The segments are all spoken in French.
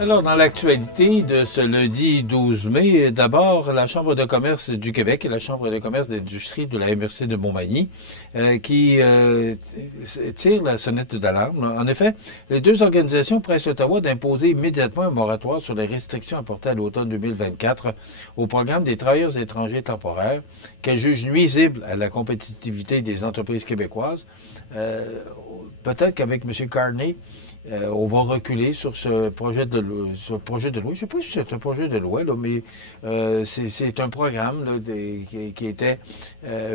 Alors, dans l'actualité de ce lundi 12 mai, d'abord, la Chambre de commerce du Québec et la Chambre de commerce d'industrie de la MRC de Montmagny qui tirent la sonnette d'alarme. En effet, les deux organisations pressent Ottawa d'imposer immédiatement un moratoire sur les restrictions apportées à l'automne 2024 au programme des travailleurs étrangers temporaires qu'elles jugent nuisibles à la compétitivité des entreprises québécoises. Peut-être qu'avec M. Carney, on va reculer sur ce projet de loi. Je ne sais pas si c'est un projet de loi, là, mais c'est un programme là, qui était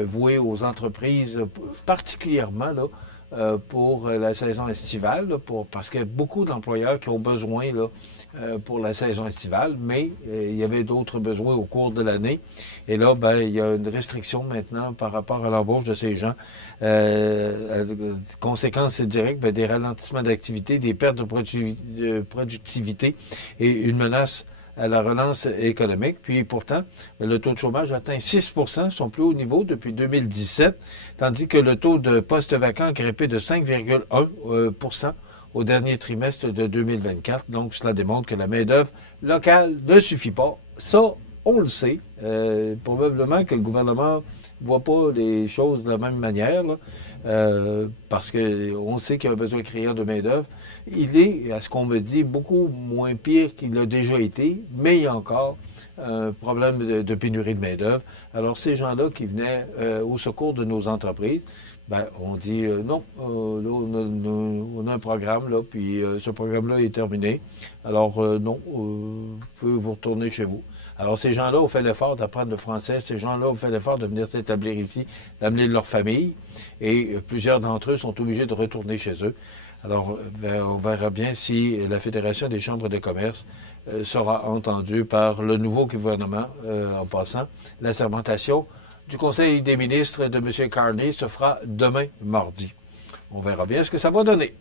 voué aux entreprises, particulièrement là, pour la saison estivale, là, parce qu'il y a beaucoup d'employeurs qui ont besoin là, pour la saison estivale, mais il y avait d'autres besoins au cours de l'année. Et là, ben, il y a une restriction maintenant par rapport à l'embauche de ces gens. Conséquence directe, ben, des ralentissements d'activité, des pertes de productivité et une menace à la relance économique. Puis pourtant, le taux de chômage atteint 6 son plus haut niveau depuis 2017, tandis que le taux de postes vacants a grimpé de 5,1 au dernier trimestre de 2024. Donc, cela démontre que la main-d'œuvre locale ne suffit pas. Ça, on le sait. Probablement que le gouvernement ne voit pas les choses de la même manière, là, parce qu'on sait qu'il y a un besoin criant de main-d'œuvre. Il est, à ce qu'on me dit, beaucoup moins pire qu'il l'a déjà été, mais il y a encore un problème de pénurie de main-d'œuvre. Alors, ces gens-là qui venaient au secours de nos entreprises, ben, on dit non, là, on a un programme, là, puis ce programme-là est terminé. Alors, non, vous pouvez vous retourner chez vous. Alors, ces gens-là ont fait l'effort d'apprendre le français. Ces gens-là ont fait l'effort de venir s'établir ici, d'amener leur famille. Et plusieurs d'entre eux sont obligés de retourner chez eux. Alors, on verra bien si la Fédération des chambres de commerce sera entendue par le nouveau gouvernement en passant. La sermentation du Conseil des ministres de M. Carney se fera demain, mardi. On verra bien ce que ça va donner.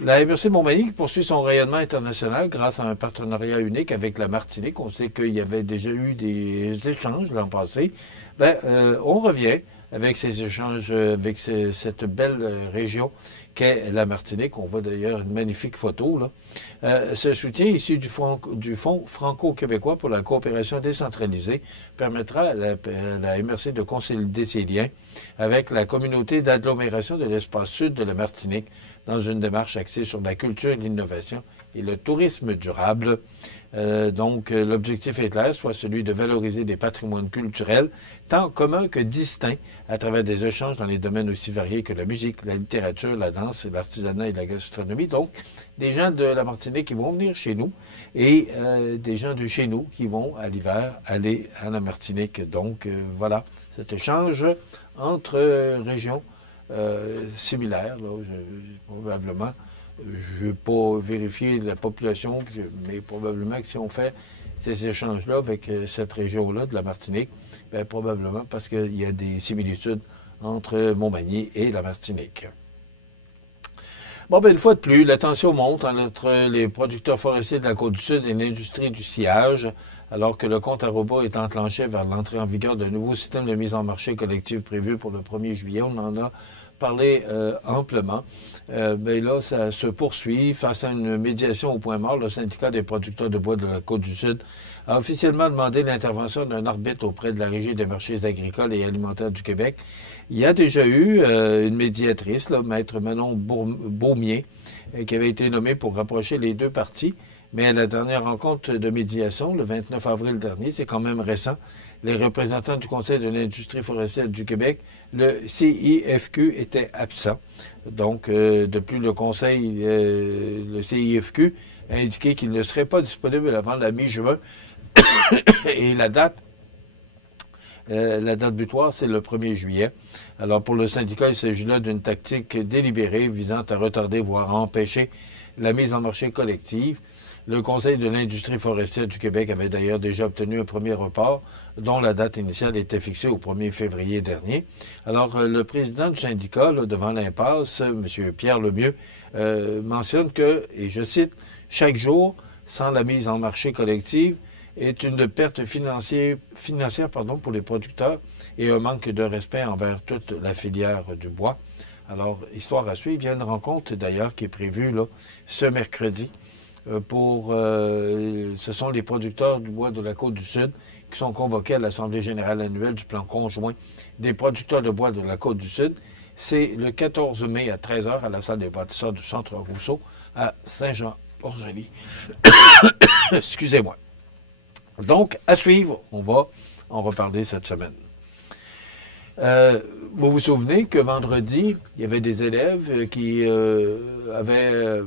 La MRC Montmagny poursuit son rayonnement international grâce à un partenariat unique avec la Martinique. On sait qu'il y avait déjà eu des échanges l'an passé. Ben, on revient avec ces échanges, avec cette belle région qu'est la Martinique. On voit d'ailleurs une magnifique photo, là. Ce soutien issu du Fonds franco-québécois pour la coopération décentralisée permettra à la MRC de consolider ses liens avec la communauté d'agglomération de l'espace sud de la Martinique dans une démarche axée sur la culture, l'innovation et le tourisme durable. Donc, l'objectif est clair, soit celui de valoriser des patrimoines culturels, tant communs que distincts, à travers des échanges dans les domaines aussi variés que la musique, la littérature, la danse, l'artisanat et la gastronomie. Donc, des gens de la Martinique qui vont venir chez nous et des gens de chez nous qui vont, à l'hiver, aller à la Martinique. Donc, voilà, cet échange entre régions similaires, là, probablement. Je ne vais pas vérifier la population, mais probablement que si on fait ces échanges-là avec cette région-là de la Martinique, bien, probablement parce qu'il y a des similitudes entre Montmagny et la Martinique. Bon, bien, une fois de plus, la tension monte entre les producteurs forestiers de la Côte-du-Sud et l'industrie du sciage, alors que le compte à rebours est enclenché vers l'entrée en vigueur d'un nouveau système de mise en marché collective prévu pour le 1er juillet. On en a parlé amplement. Mais là, ça se poursuit. Face à une médiation au point mort, le syndicat des producteurs de bois de la Côte-du-Sud a officiellement demandé l'intervention d'un arbitre auprès de la Régie des marchés agricoles et alimentaires du Québec. Il y a déjà eu une médiatrice, là, Maître Manon Beaumier, qui avait été nommée pour rapprocher les deux parties. Mais à la dernière rencontre de médiation, le 29 avril dernier, c'est quand même récent, les représentants du Conseil de l'industrie forestière du Québec, le CIFQ, étaient absents. Donc, depuis le Conseil, le CIFQ a indiqué qu'il ne serait pas disponible avant la mi-juin. Et la date butoir, c'est le 1er juillet. Alors, pour le syndicat, il s'agit là d'une tactique délibérée visant à retarder, voire à empêcher la mise en marché collective. Le Conseil de l'industrie forestière du Québec avait d'ailleurs déjà obtenu un premier report, dont la date initiale était fixée au 1er février dernier. Alors, le président du syndicat, là, devant l'impasse, M. Pierre Lemieux, mentionne que, et je cite, « Chaque jour, sans la mise en marché collective, est une perte financière pour les producteurs et un manque de respect envers toute la filière du bois. » Alors, histoire à suivre, il y a une rencontre d'ailleurs qui est prévue là, ce mercredi ce sont les producteurs du bois de la Côte-du-Sud qui sont convoqués à l'Assemblée générale annuelle du plan conjoint des producteurs de bois de la Côte-du-Sud. C'est le 14 mai à 13h à la salle des bâtisseurs du Centre Rousseau à Saint-Jean-Port-Joli. Excusez-moi. Donc, à suivre, on va en reparler cette semaine. Vous vous souvenez que vendredi, il y avait des élèves qui avaient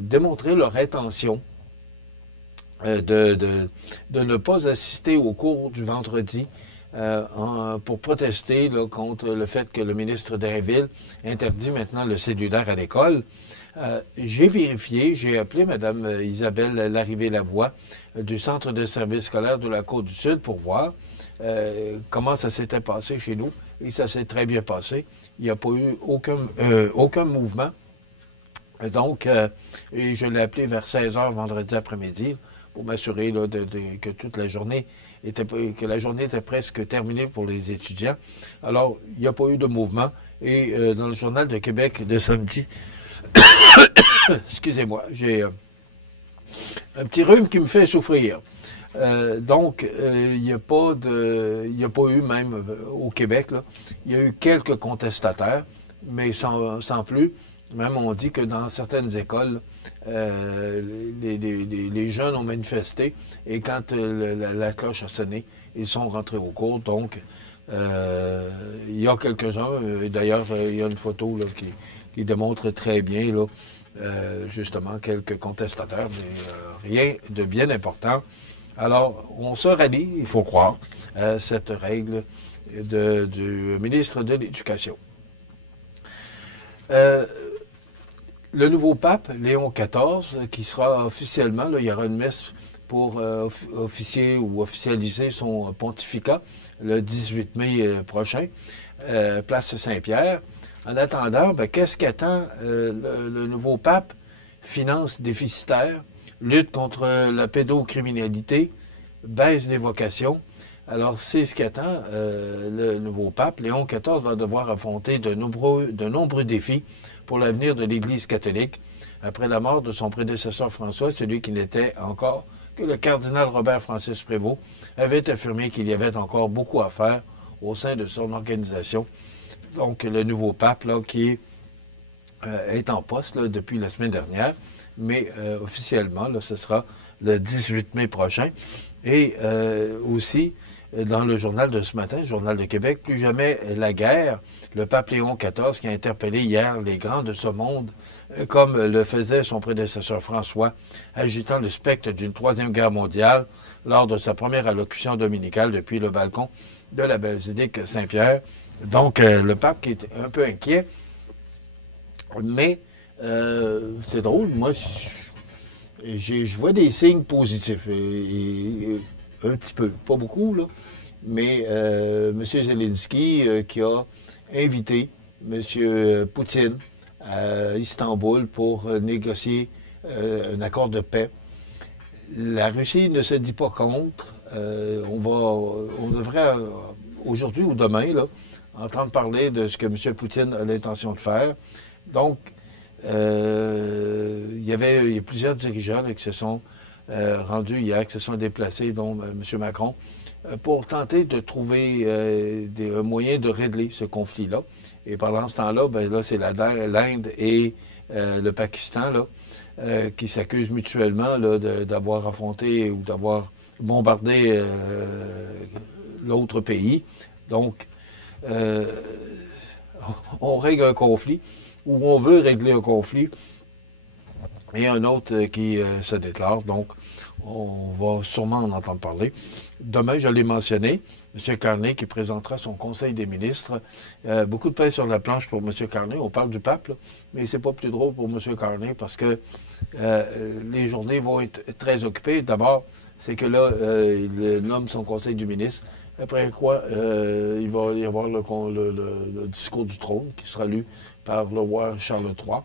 démontré leur intention de ne pas assister au cours du vendredi pour protester là, contre le fait que le ministre Drainville interdit maintenant le cellulaire à l'école. J'ai vérifié, j'ai appelé Mme Isabelle Larrivée-Lavoie du Centre de services scolaires de la Côte-du-Sud pour voir comment ça s'était passé chez nous. Et ça s'est très bien passé. Il n'y a pas eu aucun mouvement. Donc, et je l'ai appelé vers 16h vendredi après-midi pour m'assurer que toute la journée que la journée était presque terminée pour les étudiants. Alors, il n'y a pas eu de mouvement. Et dans le Journal de Québec de samedi, excusez-moi, j'ai un petit rhume qui me fait souffrir. Donc, il n'y a pas eu, même au Québec, là, il y a eu quelques contestataires, mais sans plus. Même on dit que dans certaines écoles, les jeunes ont manifesté et quand la cloche a sonné, ils sont rentrés au cours. Donc, il y a quelques-uns, d'ailleurs, il y a une photo là, qui démontre très bien, là, justement, quelques contestataires, mais rien de bien important. Alors, on se rallie, il faut croire, à cette règle du ministre de l'Éducation. Le nouveau pape, Léon XIV, qui sera officiellement, là, il y aura une messe pour officialiser son pontificat le 18 mai prochain, place Saint-Pierre. En attendant, qu'est-ce qu'attend le nouveau pape? Finances déficitaires, lutte contre la pédocriminalité, baisse des vocations. Alors, c'est ce qu'attend le nouveau pape. Léon XIV va devoir affronter de nombreux défis pour l'avenir de l'Église catholique. Après la mort de son prédécesseur François, celui qui n'était encore que le cardinal Robert Francis Prévost avait affirmé qu'il y avait encore beaucoup à faire au sein de son organisation. Donc, le nouveau pape, là, qui est en poste là, depuis la semaine dernière, mais officiellement, là, ce sera le 18 mai prochain. Et aussi, dans le journal de ce matin, le Journal de Québec, plus jamais la guerre, le pape Léon XIV qui a interpellé hier les grands de ce monde, comme le faisait son prédécesseur François, agitant le spectre d'une troisième guerre mondiale lors de sa première allocution dominicale depuis le balcon de la basilique Saint-Pierre. Donc, le pape qui est un peu inquiet, mais c'est drôle, moi, je vois des signes positifs, et un petit peu, pas beaucoup, là, mais M. Zelensky qui a invité M. Poutine à Istanbul pour négocier un accord de paix. La Russie ne se dit pas contre. On devrait, aujourd'hui ou demain, là, entendre parler de ce que M. Poutine a l'intention de faire. Donc, il y a plusieurs dirigeants là, qui se sont rendus hier, qui se sont déplacés, dont M. Macron, pour tenter de trouver un moyen de régler ce conflit-là. Et pendant ce temps-là, là, c'est l'Inde et le Pakistan là, qui s'accusent mutuellement là, d'avoir affronté ou d'avoir bombardé l'autre pays. Donc, on règle un conflit, ou on veut régler un conflit, et un autre qui se déclare. Donc, on va sûrement en entendre parler. Demain, je l'ai mentionné, M. Carney qui présentera son Conseil des ministres. Beaucoup de pain sur la planche pour M. Carney. On parle du pape, là, mais c'est pas plus drôle pour M. Carney parce que les journées vont être très occupées. D'abord, c'est que là, il nomme son Conseil du ministre. Après quoi, il va y avoir le discours du trône qui sera lu par le roi Charles III.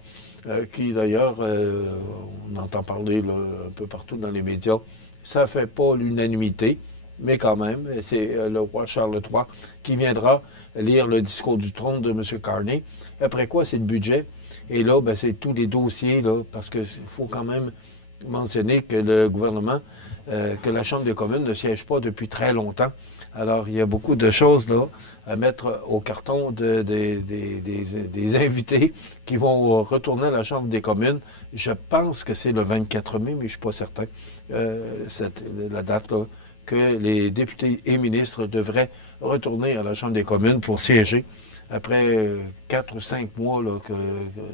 Qui d'ailleurs, on entend parler là, un peu partout dans les médias, ça ne fait pas l'unanimité, mais quand même, c'est le roi Charles III qui viendra lire le discours du trône de M. Carney. Après quoi, c'est le budget. Et là, ben, c'est tous les dossiers, là, parce qu'il faut quand même mentionner que le gouvernement, que la Chambre des communes ne siège pas depuis très longtemps. Alors, il y a beaucoup de choses là à mettre au carton des invités qui vont retourner à la Chambre des communes. Je pense que c'est le 24 mai, mais je ne suis pas certain, la date là, que les députés et ministres devraient retourner à la Chambre des communes pour siéger après 4 ou 5 mois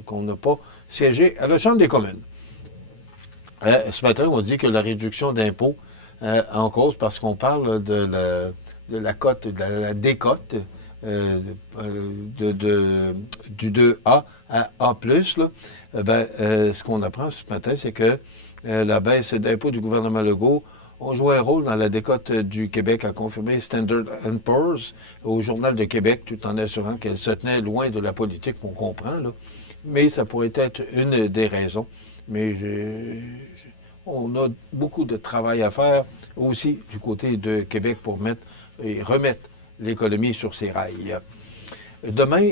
qu'on n'a pas siégé à la Chambre des communes. Ce matin, on dit que la réduction d'impôts en cause, parce qu'on parle de la cote, de la décote du 2A à A+, là, ce qu'on apprend ce matin, c'est que la baisse d'impôts du gouvernement Legault ont joué un rôle dans la décote du Québec, a confirmé Standard & Poor's au Journal de Québec, tout en assurant qu'elle se tenait loin de la politique, on comprend, là. Mais ça pourrait être une des raisons. Mais on a beaucoup de travail à faire aussi du côté de Québec pour remettre l'économie sur ses rails. Demain,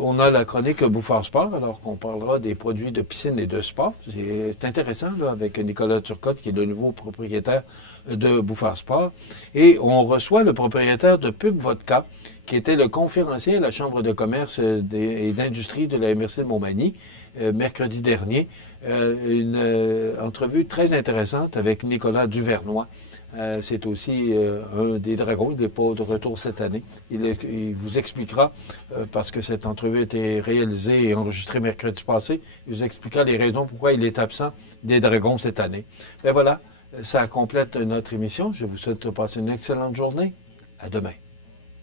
on a la chronique Bouffard Sport, alors qu'on parlera des produits de piscine et de sport. C'est intéressant, là, avec Nicolas Turcotte, qui est le nouveau propriétaire de Bouffard Sport. Et on reçoit le propriétaire de Pub Vodka, qui était le conférencier à la Chambre de commerce et d'industrie de la MRC de Montmagny, mercredi dernier. Une entrevue très intéressante avec Nicolas Duvernois. C'est aussi un des dragons. Il n'est pas de retour cette année. Il vous expliquera, parce que cette entrevue a été réalisée et enregistrée mercredi passé, il vous expliquera les raisons pourquoi il est absent des dragons cette année. Ben voilà, ça complète notre émission. Je vous souhaite de passer une excellente journée. À demain.